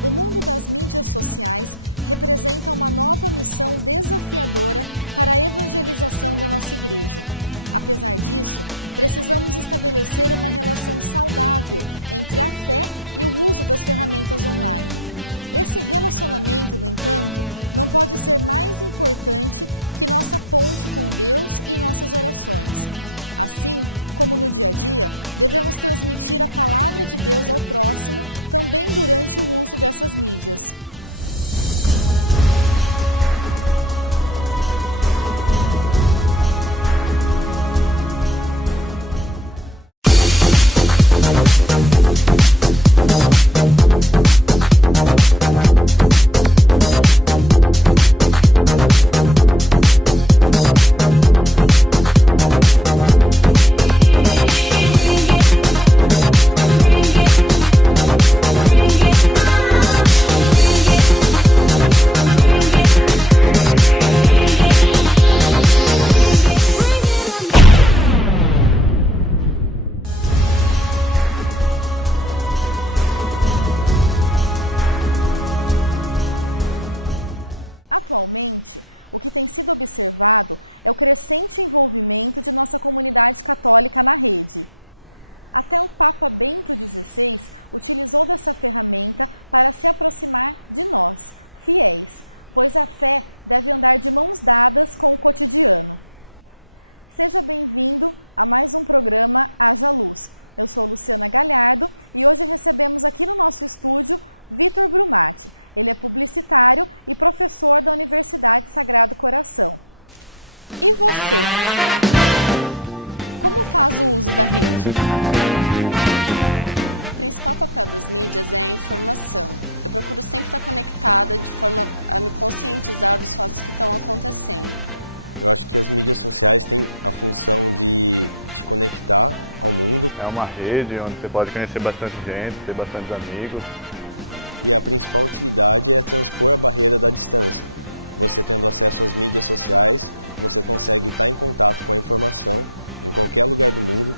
O mundo das mídias sociais representa uma nova missão desafiadora para a evangelização da nossa igreja. Apesar disso, precisamos estabelecer uma relação saudável entre a fé e o uso das ferramentas online. Esse relacionamento, no entanto, não pode ser mais importante que nossa ponte com Deus e nossas orações. Assim, como no dia a dia, devemos transmitir a palavra de Deus ao próximo também durante o uso dessas mídias. Atualmente, o que tem sido observado é o crescente envolvimento de nossa comunidade católica na rede. Até o Papa Bento XVI utilizou dessa ferramenta para se aproximar de nós, fiéis, pois a fé deve andar de mãos dadas com o cotidiano. Seja bem-vindo a mais um programa Haja Luz. Eu sou Luciana Galhardo e hoje recebemos aqui no nosso estúdio Vitor Brumati. Ele é publicitário e professor da Universidade Sagrado Coração. E você? Como faz o uso da rede? O principal papel das mídias é a informação. Eu procuro sempre estar conectada de forma a me conscientizar dos fatos que estão acontecendo. Eu acho que as mídias sociais têm a função de te conectar ao mundo. É uma rede onde você pode conhecer bastante gente, ter bastantes amigos. E a principal utilidade é transpor a barreira da distância. Você tendo acesso às mídias sociais, você consegue estar em contato com a informação em qualquer lugar do mundo.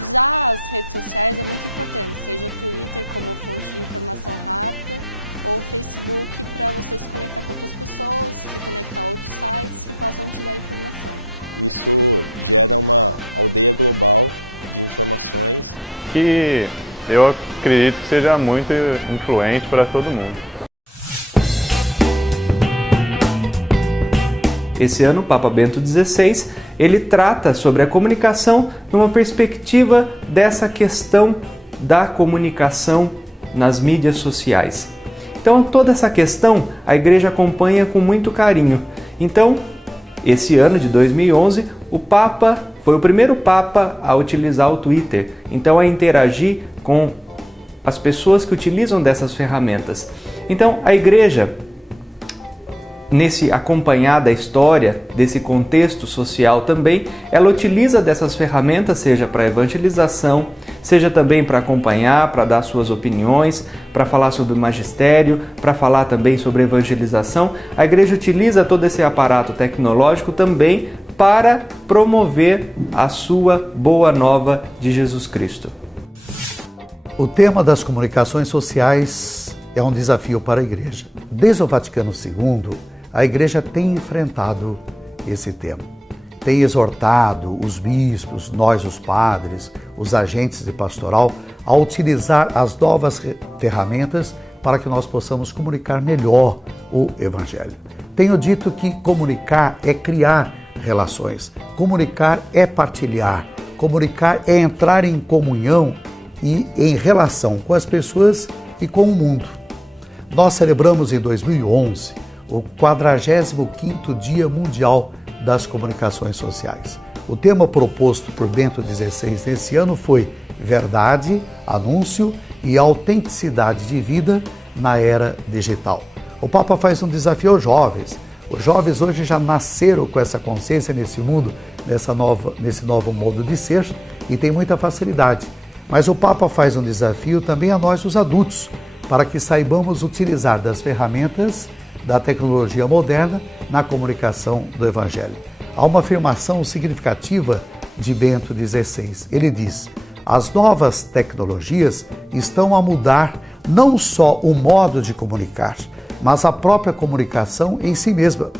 Usar as redes sociais é muito importante, seja o Twitter como fonte de informação rápida ou o Facebook para você se conectar com outras pessoas, se conectar a outros sites que possam te dar informação. Isso gera uma aldeia global de informações Que eu acredito que seja muito influente para todo mundo. Esse ano, o Papa Bento XVI, ele trata sobre a comunicação numa perspectiva dessa questão da comunicação nas mídias sociais. Então, toda essa questão a Igreja acompanha com muito carinho. Então, esse ano de 2011, o Papa foi o primeiro Papa a utilizar o Twitter, então a interagir com as pessoas que utilizam dessas ferramentas. Então, a Igreja, nesse acompanhar da história, desse contexto social também, ela utiliza dessas ferramentas, seja para evangelização, seja também para acompanhar, para dar suas opiniões, para falar sobre o magistério, para falar também sobre evangelização. A Igreja utiliza todo esse aparato tecnológico também para promover a sua boa nova de Jesus Cristo. O tema das comunicações sociais é um desafio para a Igreja. Desde o Vaticano II, a Igreja tem enfrentado esse tema. Tem exortado os bispos, nós os padres, os agentes de pastoral, a utilizar as novas ferramentas para que nós possamos comunicar melhor o Evangelho. Tenho dito que comunicar é criar relações, comunicar é partilhar, comunicar é entrar em comunhão e em relação com as pessoas e com o mundo. Nós celebramos em 2011 o 45º Dia Mundial das Comunicações Sociais. O tema proposto por Bento XVI nesse ano foi Verdade, Anúncio e Autenticidade de Vida na Era Digital. O Papa faz um desafio aos jovens. Os jovens hoje já nasceram com essa consciência nesse mundo, nesse novo modo de ser, e tem muita facilidade. Mas o Papa faz um desafio também a nós, os adultos, para que saibamos utilizar das ferramentas da tecnologia moderna na comunicação do Evangelho. Há uma afirmação significativa de Bento XVI. Ele diz: as novas tecnologias estão a mudar não só o modo de comunicar, mas a própria comunicação em si mesma,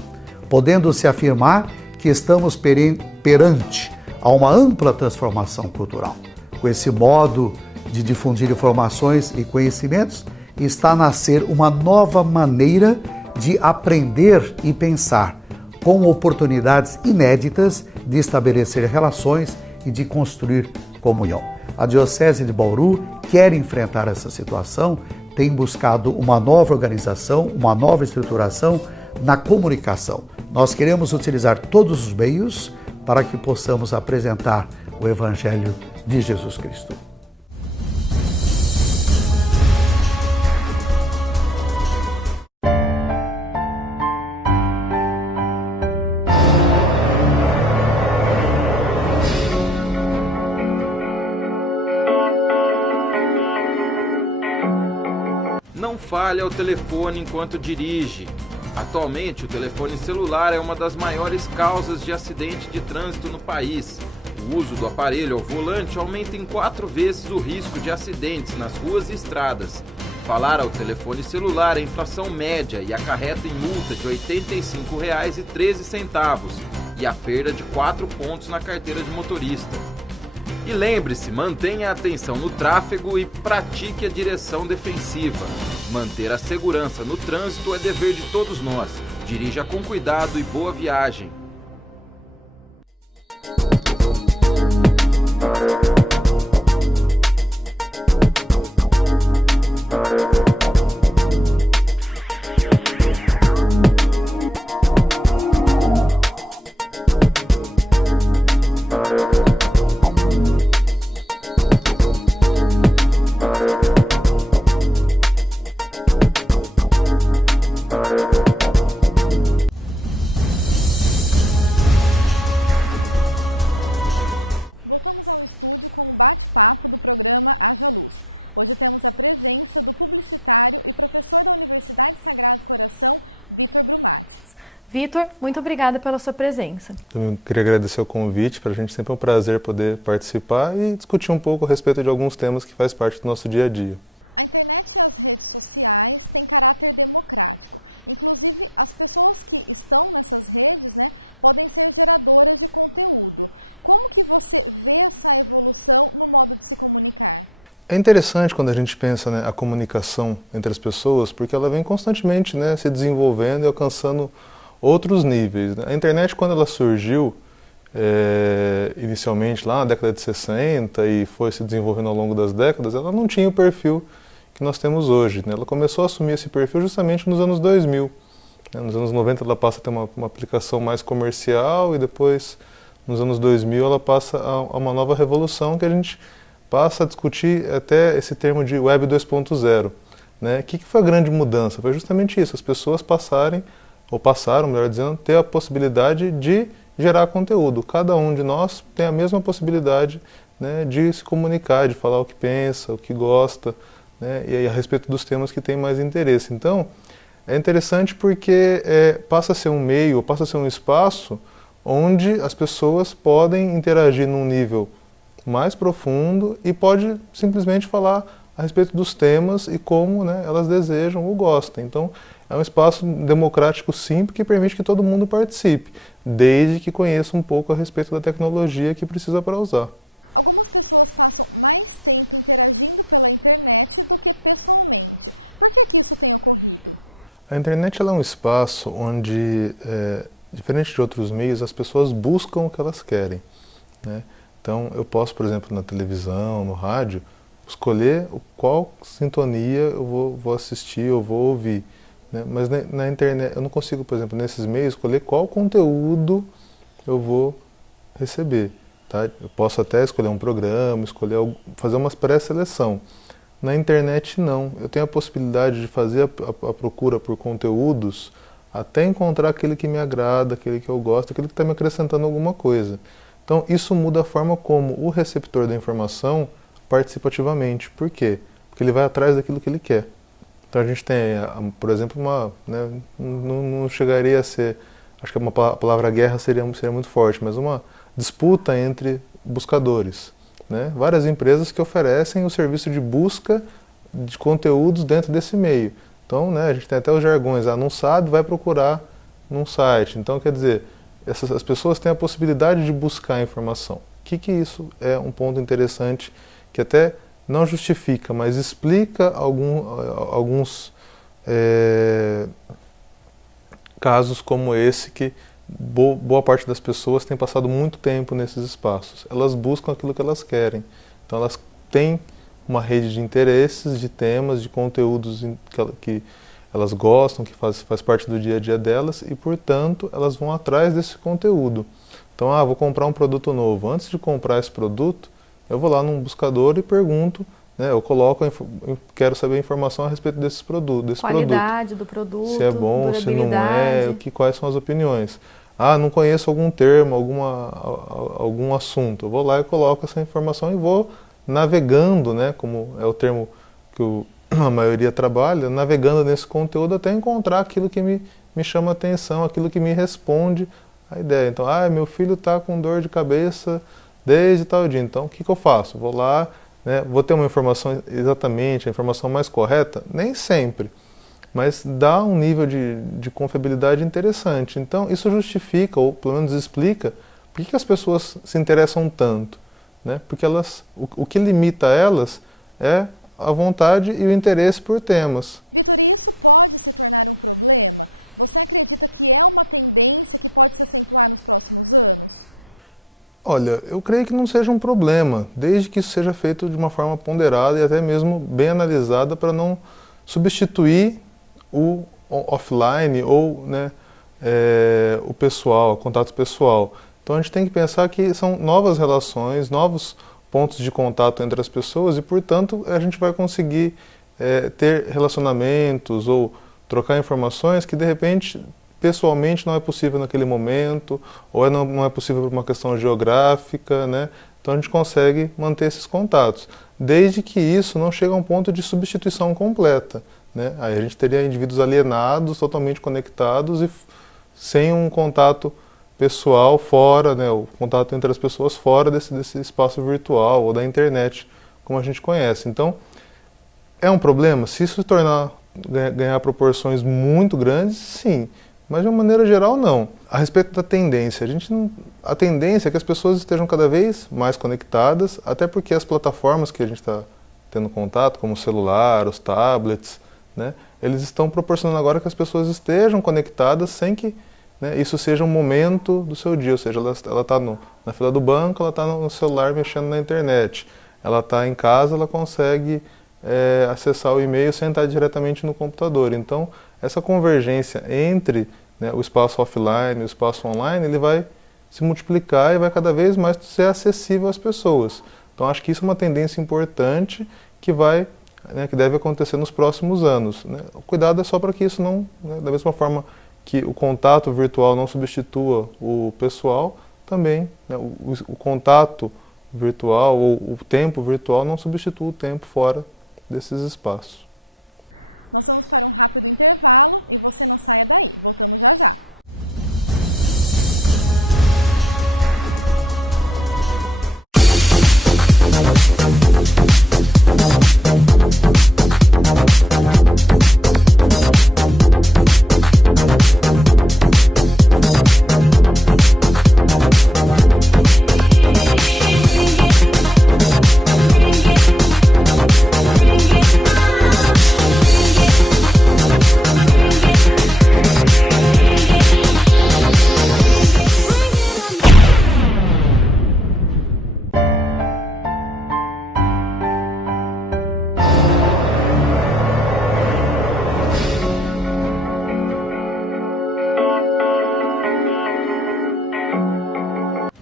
podendo-se afirmar que estamos perante a uma ampla transformação cultural. Com esse modo de difundir informações e conhecimentos, está a nascer uma nova maneira de aprender e pensar, com oportunidades inéditas de estabelecer relações e de construir comunhão. A Diocese de Bauru quer enfrentar essa situação, tem buscado uma nova organização, uma nova estruturação na comunicação. Nós queremos utilizar todos os meios para que possamos apresentar o Evangelho de Jesus Cristo. Não fale ao telefone enquanto dirige. Atualmente, o telefone celular é uma das maiores causas de acidente de trânsito no país. O uso do aparelho ao volante aumenta em 4 vezes o risco de acidentes nas ruas e estradas. Falar ao telefone celular é infração média e acarreta em multa de R$ 85,13 e a perda de 4 pontos na carteira de motorista. E lembre-se, mantenha a atenção no tráfego e pratique a direção defensiva. Manter a segurança no trânsito é dever de todos nós. Dirija com cuidado e boa viagem. Voltamos ao estúdio com o bate-papo do programa Haja Luz. Hoje temos a presença do publicitário e professor da Universidade Sagrado Coração, Vitor Brumatis. Vitor, muito obrigada pela sua presença. Eu queria agradecer o convite, para a gente sempre é um prazer poder participar e discutir um pouco a respeito de alguns temas que faz parte do nosso dia a dia. A internet e as redes sociais têm caráter democrático. Inclusive, as pessoas que estão nessas redes, podem ser geradoras de conteúdo. Como que você vê essa evolução no modo de se comunicar? É interessante quando a gente pensa a comunicação entre as pessoas, porque ela vem constantemente se desenvolvendo e alcançando outros níveis. A internet, quando ela surgiu, inicialmente lá na década de 60 e foi se desenvolvendo ao longo das décadas, ela não tinha o perfil que nós temos hoje. Ela começou a assumir esse perfil justamente nos anos 2000. Nos anos 90 ela passa a ter uma aplicação mais comercial e depois, nos anos 2000, ela passa a uma nova revolução que a gente passa a discutir até esse termo de Web 2.0. O que foi a grande mudança? Foi justamente isso, as pessoas passaram, melhor dizendo, ter a possibilidade de gerar conteúdo. Cada um de nós tem a mesma possibilidade de se comunicar, de falar o que pensa, o que gosta, e aí a respeito dos temas que tem mais interesse. Então, é interessante porque passa a ser um meio, passa a ser um espaço onde as pessoas podem interagir num nível mais profundo e pode simplesmente falar a respeito dos temas e como elas desejam ou gostam. Então, é um espaço democrático simples que permite que todo mundo participe, desde que conheça um pouco a respeito da tecnologia que precisa para usar. Algumas pessoas passam mais tempo interagindo pela internet do que pessoalmente. Por que isso tem ocorrido? A internet ela é um espaço onde, diferente de outros meios, as pessoas buscam o que elas querem. Então, eu posso, por exemplo, na televisão, no rádio, escolher qual sintonia eu vou assistir, eu vou ouvir. Mas na internet, eu não consigo, por exemplo, nesses meios, escolher qual conteúdo eu vou receber. Eu posso até escolher um programa, fazer uma pré-seleção. Na internet, não. Eu tenho a possibilidade de fazer a procura por conteúdos até encontrar aquele que me agrada, aquele que eu gosto, aquele que está me acrescentando alguma coisa. Então, isso muda a forma como o receptor da informação participa ativamente. Por quê? Porque ele vai atrás daquilo que ele quer. Então, a gente tem, por exemplo, não chegaria a ser, acho que a palavra guerra seria muito forte, mas uma disputa entre buscadores. Várias empresas que oferecem o serviço de busca de conteúdos dentro desse meio. Então, né, a gente tem até os jargões, não sabe, vai procurar num site. Então, quer dizer, as pessoas têm a possibilidade de buscar informação. O que isso é um ponto interessante que até não justifica, mas explica alguns casos como esse que boa parte das pessoas tem passado muito tempo nesses espaços. Elas buscam aquilo que elas querem. Então elas têm uma rede de interesses, de temas, de conteúdos que elas gostam, que faz parte do dia a dia delas e, portanto, elas vão atrás desse conteúdo. Então, vou comprar um produto novo. Antes de comprar esse produto, eu vou lá num buscador e pergunto, né, eu quero saber informação a respeito desse produto. Qualidade do produto, se é bom, se não é, quais são as opiniões. Não conheço algum termo, algum assunto. Eu vou lá e coloco essa informação e vou navegando, né, como é o termo que a maioria trabalha, navegando nesse conteúdo até encontrar aquilo que me chama a atenção, aquilo que me responde a ideia. Então, meu filho está com dor de cabeça desde tal dia, então o que eu faço? Vou lá, né, vou ter uma informação exatamente, a informação mais correta? Nem sempre, mas dá um nível de confiabilidade interessante. Então, isso justifica, ou pelo menos explica, por que as pessoas se interessam tanto. Né? Porque o que limita elas é a vontade e o interesse por temas. Vitor, e isso pode se tornar um problema? Você acredita que é uma tendência que pode se acentuar nos próximos anos? Olha, eu creio que não seja um problema, desde que isso seja feito de uma forma ponderada e até mesmo bem analisada para não substituir o offline ou, né, o pessoal, o contato pessoal. Então a gente tem que pensar que são novas relações, novos pontos de contato entre as pessoas e, portanto, a gente vai conseguir ter relacionamentos ou trocar informações que, de repente, pessoalmente não é possível naquele momento, ou não é possível por uma questão geográfica, né? Então a gente consegue manter esses contatos, desde que isso não chegue a um ponto de substituição completa, né? Aí a gente teria indivíduos alienados, totalmente conectados e sem um contato pessoal fora, né, o contato entre as pessoas fora desse espaço virtual ou da internet, como a gente conhece. Então, é um problema? Se isso ganhar proporções muito grandes, sim, mas de uma maneira geral, não. A respeito da tendência, a tendência é que as pessoas estejam cada vez mais conectadas, até porque as plataformas que a gente está tendo contato, como o celular, os tablets, né, eles estão proporcionando agora que as pessoas estejam conectadas sem que, né, isso seja um momento do seu dia, ou seja, ela está na fila do banco, ela está no celular mexendo na internet, ela está em casa, ela consegue acessar o e-mail sem estar diretamente no computador. Então, essa convergência entre, né, o espaço offline e o espaço online, ele vai se multiplicar e vai cada vez mais ser acessível às pessoas. Então, acho que isso é uma tendência importante que que deve acontecer nos próximos anos. Né? O cuidado é só para que isso não, né, da mesma forma que o contato virtual não substitua o pessoal, também, né, o contato virtual ou o tempo virtual não substitua o tempo fora desses espaços. Nós vamos para um rápido intervalo e você não saia daí. Voltamos já já.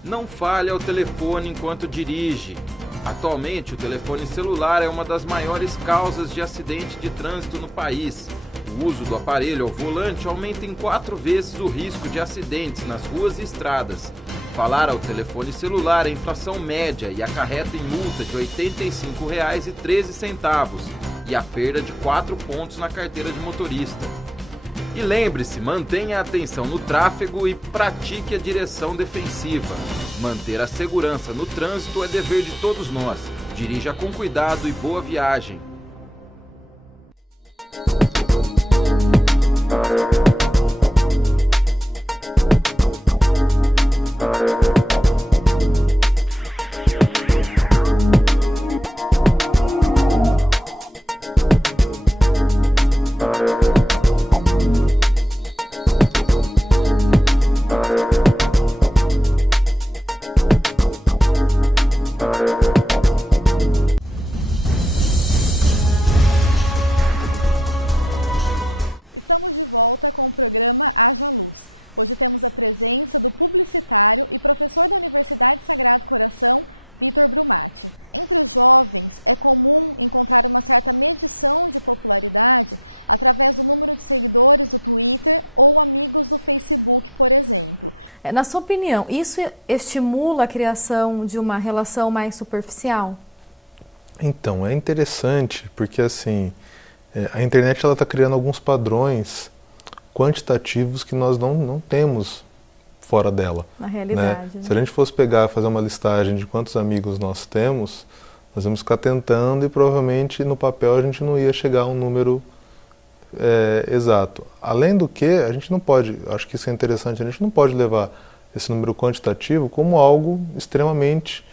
Não fale ao telefone enquanto dirige. Atualmente, o telefone celular é uma das maiores causas de acidente de trânsito no país. O uso do aparelho ao volante aumenta em 4 vezes o risco de acidentes nas ruas e estradas. Falar ao telefone celular é infração média e acarreta em multa de R$ 85,13 e a perda de 4 pontos na carteira de motorista. E lembre-se, mantenha a atenção no tráfego e pratique a direção defensiva. Manter a segurança no trânsito é dever de todos nós. Dirija com cuidado e boa viagem. Estamos de volta com o programa Haja Luz. Hoje temos a presença do publicitário e professor da Universidade Sagrado Coração, Vitor Brumati. Entre os jovens, é comum encontrar uma certa medição de popularidade através do número de seguidores do Twitter ou amigos do Facebook, por exemplo. Na sua opinião, isso estimula a criação de uma relação mais superficial? Então, é interessante porque assim, a internet está criando alguns padrões quantitativos que nós não temos fora dela. Na realidade. Né? Se a gente fosse pegar e fazer uma listagem de quantos amigos nós temos, nós vamos ficar tentando e provavelmente no papel a gente não ia chegar a um número exato. Além do que, a gente não pode, acho que isso é interessante, a gente não pode levar esse número quantitativo como algo extremamente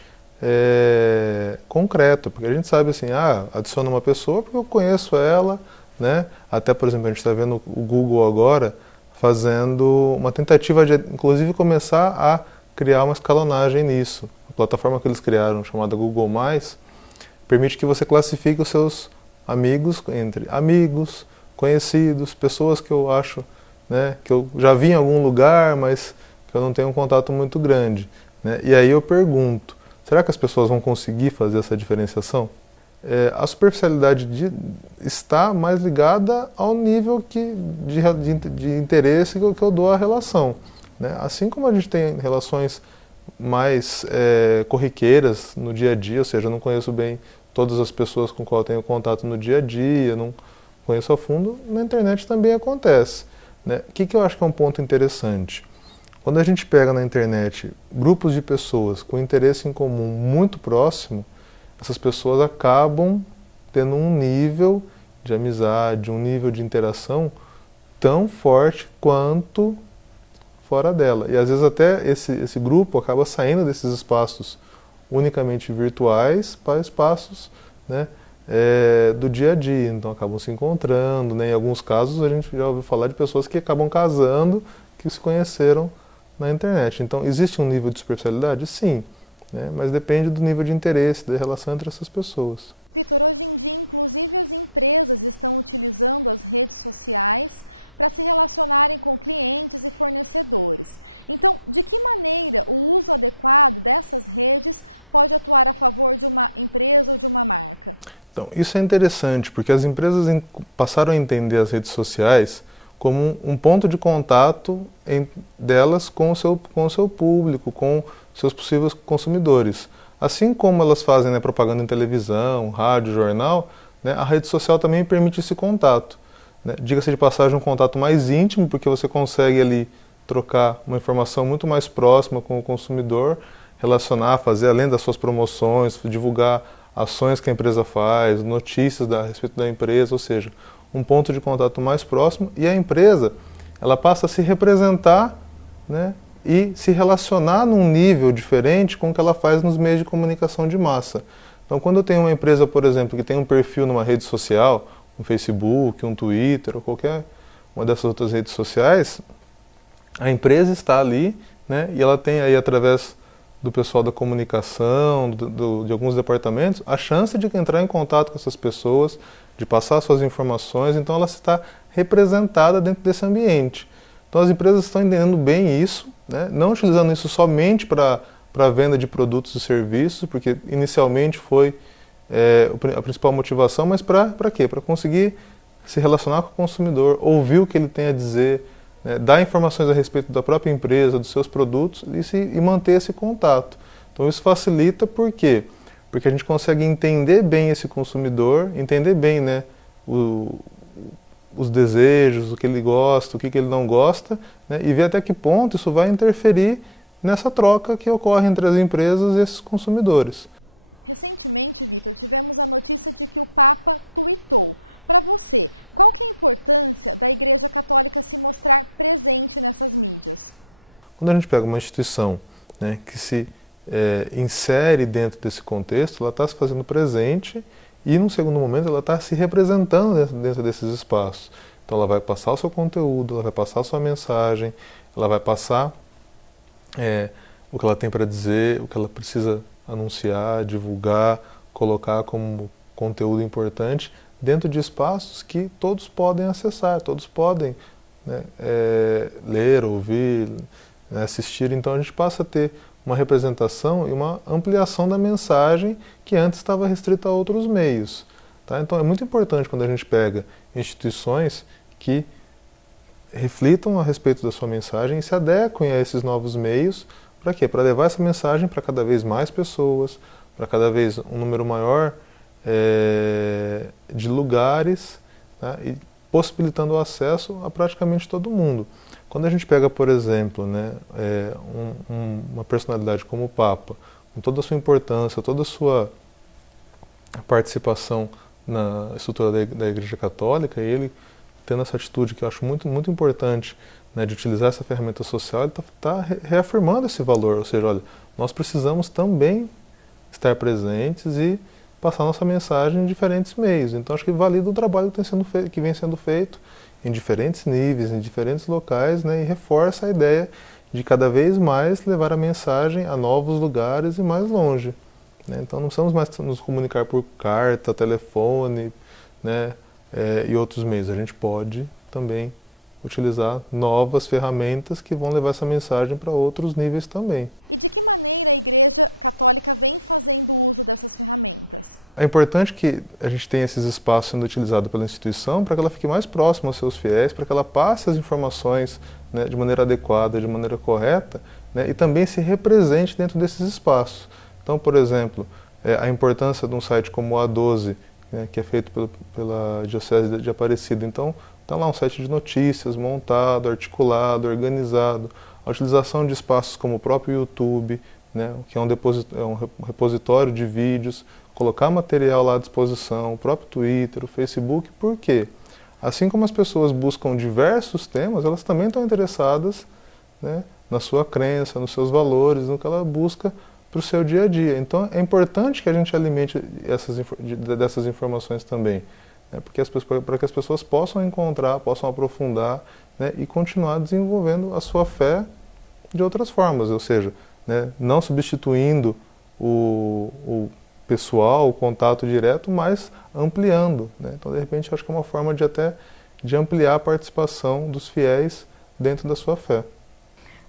concreto, porque a gente sabe assim, adiciona uma pessoa porque eu conheço ela, né? Até, por exemplo, a gente está vendo o Google agora fazendo uma tentativa de, inclusive, começar a criar uma escalonagem nisso. A plataforma que eles criaram, chamada Google+, permite que você classifique os seus amigos entre amigos, conhecidos, pessoas que eu acho, né, que eu já vi em algum lugar, mas que eu não tenho um contato muito grande. Né? E aí eu pergunto, será que as pessoas vão conseguir fazer essa diferenciação? A superficialidade está mais ligada ao nível de interesse que eu dou à relação. Né? Assim como a gente tem relações mais corriqueiras no dia a dia, ou seja, eu não conheço bem todas as pessoas com qual eu tenho contato no dia a dia, não conheço a fundo, na internet também acontece. Né? O que eu acho que é um ponto interessante? Quando a gente pega na internet grupos de pessoas com interesse em comum muito próximo, essas pessoas acabam tendo um nível de amizade, um nível de interação tão forte quanto fora dela. E às vezes até esse grupo acaba saindo desses espaços unicamente virtuais para espaços, né, do dia a dia. Então acabam se encontrando, né? Em alguns casos a gente já ouviu falar de pessoas que acabam casando, que se conheceram na internet. Então existe um nível de superficialidade? Sim. Mas depende do nível de interesse, da relação entre essas pessoas. Vitor, hoje em dia, inclusive as empresas estão utilizando as redes sociais para se relacionarem com clientes e fornecedores. Então, de que maneira o uso adequado dessas redes pode atuar a favor de uma empresa ou de uma marca? Então, isso é interessante, porque as empresas passaram a entender as redes sociais como um ponto de contato delas com o seu público, com seus possíveis consumidores. Assim como elas fazem, né, propaganda em televisão, rádio, jornal, né, a rede social também permite esse contato. Né? Diga-se de passagem, um contato mais íntimo, porque você consegue ali trocar uma informação muito mais próxima com o consumidor, relacionar, fazer além das suas promoções, divulgar ações que a empresa faz, notícias a respeito da empresa, ou seja, um ponto de contato mais próximo, e a empresa ela passa a se representar, né, e se relacionar num nível diferente com o que ela faz nos meios de comunicação de massa. Então, quando eu tenho uma empresa, por exemplo, que tem um perfil numa rede social, um Facebook, um Twitter ou qualquer uma dessas outras redes sociais, a empresa está ali, né, e ela tem aí, através do pessoal da comunicação, de alguns departamentos, a chance de entrar em contato com essas pessoas, de passar suas informações, então ela está representada dentro desse ambiente. Então as empresas estão entendendo bem isso, né? Não utilizando isso somente para a venda de produtos e serviços, porque inicialmente foi a principal motivação, mas para quê? Para conseguir se relacionar com o consumidor, ouvir o que ele tem a dizer, né? Dar informações a respeito da própria empresa, dos seus produtos e manter esse contato. Então isso facilita por quê? Porque a gente consegue entender bem esse consumidor, entender bem, né, os desejos, o que ele gosta, o que ele não gosta, né, e ver até que ponto isso vai interferir nessa troca que ocorre entre as empresas e esses consumidores. Recentemente, Vitor, tivemos a notícia de que o Papa tweetou. Para você, qual que é a importância da Igreja Católica se mostrar presente nessas mídias? Quando a gente pega uma instituição, né, que se insere dentro desse contexto, ela está se fazendo presente e, num segundo momento, ela está se representando dentro desses espaços. Então, ela vai passar o seu conteúdo, ela vai passar a sua mensagem, ela vai passar o que ela tem para dizer, o que ela precisa anunciar, divulgar, colocar como conteúdo importante dentro de espaços que todos podem acessar, todos podem, né, ler, ouvir, né, assistir. Então a gente passa a ter uma representação e uma ampliação da mensagem que antes estava restrita a outros meios. Tá? Então é muito importante quando a gente pega instituições que reflitam a respeito da sua mensagem e se adequem a esses novos meios. Para quê? Para levar essa mensagem para cada vez mais pessoas, para cada vez um número maior de lugares, né, e possibilitando o acesso a praticamente todo mundo. Quando a gente pega, por exemplo, né, uma personalidade como o Papa, com toda a sua importância, toda a sua participação na estrutura da Igreja Católica, e ele tendo essa atitude que eu acho muito, muito importante, né, de utilizar essa ferramenta social, ele está reafirmando esse valor. Ou seja, olha, nós precisamos também estar presentes e passar nossa mensagem em diferentes meios. Então acho que valida o trabalho que vem sendo feito em diferentes níveis, em diferentes locais, né, e reforça a ideia de cada vez mais levar a mensagem a novos lugares e mais longe. Né? Então não precisamos mais nos comunicar por carta, telefone, né, e outros meios. A gente pode também utilizar novas ferramentas que vão levar essa mensagem para outros níveis também. E de que maneira a Igreja Católica vem fazendo uso dessas ferramentas? É importante que a gente tenha esses espaços sendo utilizados pela instituição para que ela fique mais próxima aos seus fiéis, para que ela passe as informações, né, de maneira adequada, de maneira correta, né, e também se represente dentro desses espaços. Então, por exemplo, a importância de um site como o A12, né, que é feito pela Diocese de Aparecida. Então, está lá um site de notícias montado, articulado, organizado. A utilização de espaços como o próprio YouTube, né, que é um repositório de vídeos, colocar material lá à disposição, o próprio Twitter, o Facebook. Por quê? Assim como as pessoas buscam diversos temas, elas também estão interessadas, né, na sua crença, nos seus valores, no que ela busca para o seu dia a dia. Então é importante que a gente alimente dessas informações também, né, para que as pessoas possam encontrar, possam aprofundar, né, e continuar desenvolvendo a sua fé de outras formas, ou seja, né, não substituindo o pessoal, o contato direto, mas ampliando. Né? Então, de repente, acho que é uma forma de ampliar a participação dos fiéis dentro da sua fé.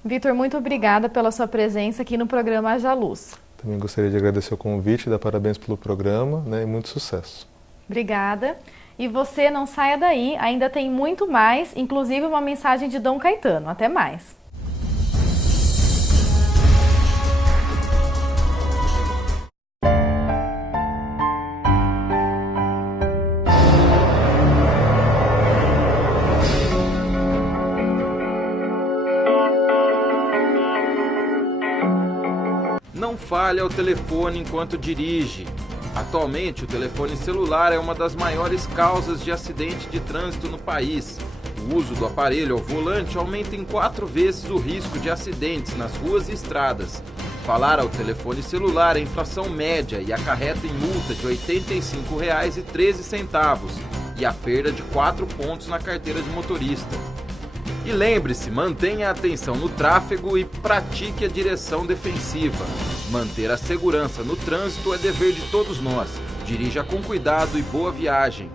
Vitor, muito obrigada pela sua presença aqui no programa Haja Luz. Também gostaria de agradecer o convite, dar parabéns pelo programa, né, e muito sucesso. Obrigada. E você não saia daí, ainda tem muito mais, inclusive uma mensagem de Dom Caetano. Até mais. Não fale ao telefone enquanto dirige. Atualmente, o telefone celular é uma das maiores causas de acidente de trânsito no país. O uso do aparelho ao volante aumenta em 4 vezes o risco de acidentes nas ruas e estradas. Falar ao telefone celular é infração média e acarreta em multa de R$ 85,13 e a perda de 4 pontos na carteira de motorista. E lembre-se, mantenha a atenção no tráfego e pratique a direção defensiva. Manter a segurança no trânsito é dever de todos nós. Dirija com cuidado e boa viagem.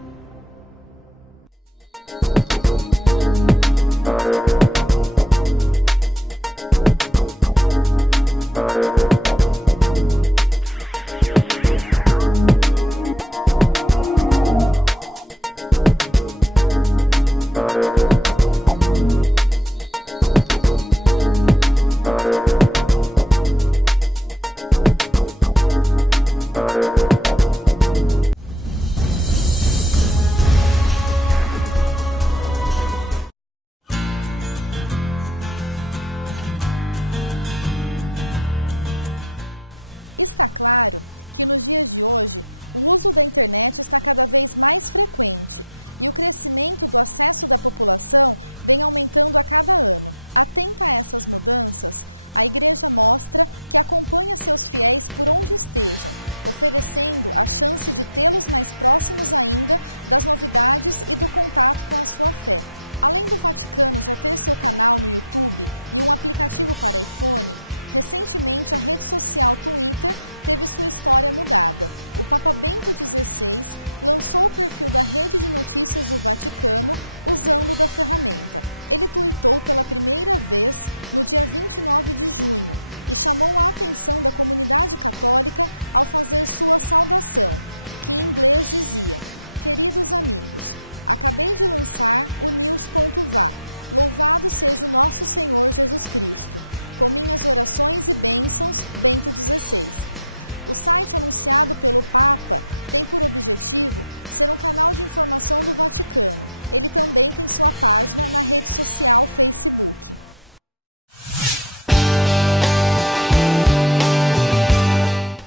Está claro que nos dias de hoje o uso da internet está cada vez mais frequente e o crescimento do acesso da população vem aumentando a cada ano. Atenta a essas mudanças, a Igreja mostra que acompanha seus fiéis por onde estejam, oferecendo a chance de tê-los mais próximos ainda das novidades e do contato com a sua fé. Além do Vaticano já ter seu canal no YouTube e um aplicativo para iPhone, recentemente a rede social Twitter teve sua história mudada. O Papa Bento XVI lançou o perfil da Rede de Notícias do Vaticano usando da ferramenta. Ele tuitou pela primeira vez no dia 29 de junho e chamou a atenção da comunidade católica ao fazer sua saudação, que em inglês dizia: "Queridos amigos, acabei de lançar o news.va. Louvado seja o nosso Senhor Jesus Cristo. Com minhas orações e bênçãos, Bento XVI." O site anunciado pelo Papa tem por objetivo ser um canal de informação do Vaticano. Ele também tem sua página na rede social Facebook.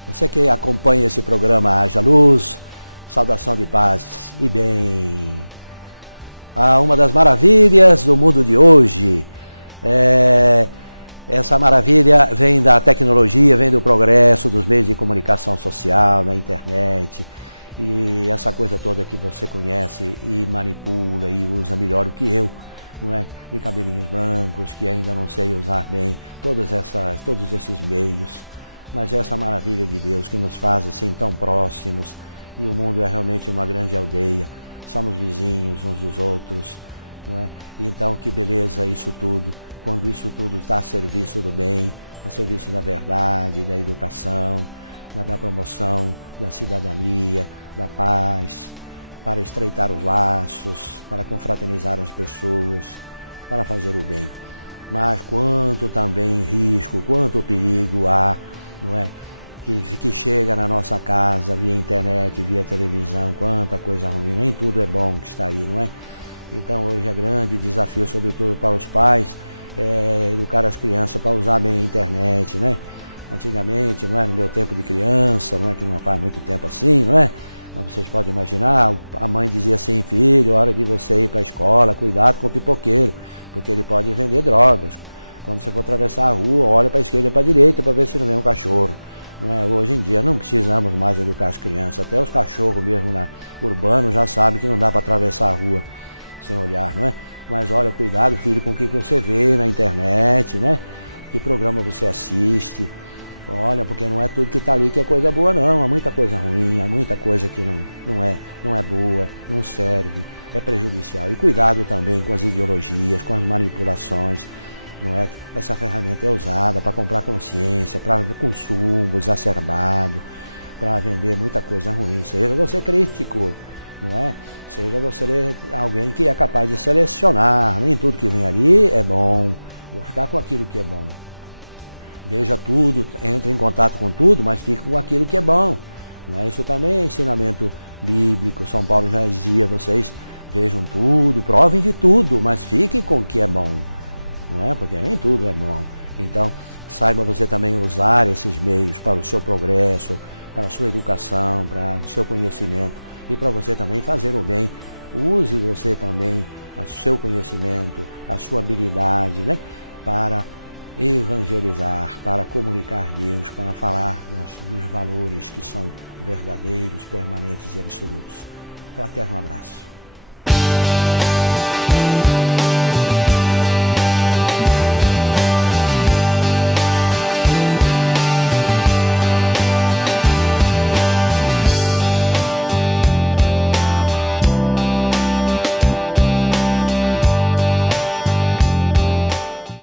Você que acompanha esse programa Haja Luz, saudação de paz e bem. Uma das maravilhas do mundo de hoje, essa maravilha vem da tecnologia, vem do progresso dos meios de comunicação social, da internet, e essa coisa toda que você conhece e manipula e usa melhor do que eu, não é? E cabelinhos brancos, que ainda não sei usar bem, todos esses meios. Mas essa maravilha de Deus que nos faz assim tão próximos, e o mundo é realmente uma grande aldeia, somos vizinhos uns dos outros, não é? Então que beleza isso tudo, quando isso tudo está a serviço do bem, a serviço da verdade, da educação, da promoção, da cidadania, da paz, para estreitar os laços, para confraternizar as pessoas, para fazer o bem. Mas quanto também risco, quanto perigo há, não é? Que chega na nossa casa via internet, via televisão, quanta coisa ruim, nem tudo é bom que está aí, não é? Então hoje é grande desafio, sobretudo para os pais, educar as crianças para usar bem a internet, né? Antigamente, não é? No meu tempo de criança, não é que não faz muito tempo assim, não é? Mas vocês podem imaginar, a mãe dizia assim: "Filho, hora de você ir para a escola, cuidado com o pipoqueiro, porque ele pode vender drogas. Quando você for atravessar a rua, olha para a esquerda e para a direita para ver se não vem um cachorro." Não é? Hoje em dia não precisamos mais educar as crianças, até os cachorros mesmo urbanos já sabem que não dá para atravessar a rua sem olhar, não é? Mas olha, cuidado, filho, com o que você vê na internet, né? Que programa você assiste. Olha, porque não é tudo que está ali que é coisa boa, não. Há muita coisa ruim, há muita coisa que não é boa, não serve, é prejudicial. E cuidado também com as ideologias, com as manipulações, não é? Essa ferramenta é usada para comprar consciência, para consumo exacerbado, para vender muita coisa ruim. Seja você crítico, não é? Seja você alguém que é capaz de selecionar. Nem tudo que vem ali é bom. Vou ficar com aquilo que é bom. Veja tudo, entre em contato com tudo, mas fique com aquilo que é bom. Não é? Isso também é ensinamento bíblico. São Paulo já dizia: vocês vejam tudo, provem de tudo, mas fiquem com o que é bom. Não é? Porque nem tudo é bom. Então, saiba você também usar esses meios para o seu progresso, para a sua educação, para o seu conhecimento e para você também fazer o bem. Use você também o seu conhecimento, a sua habilidade, né? Para evangelizar, para comunicar Deus, para falar dos valores que são verdadeiros, permanentes e absolutos. Fraterno abraço.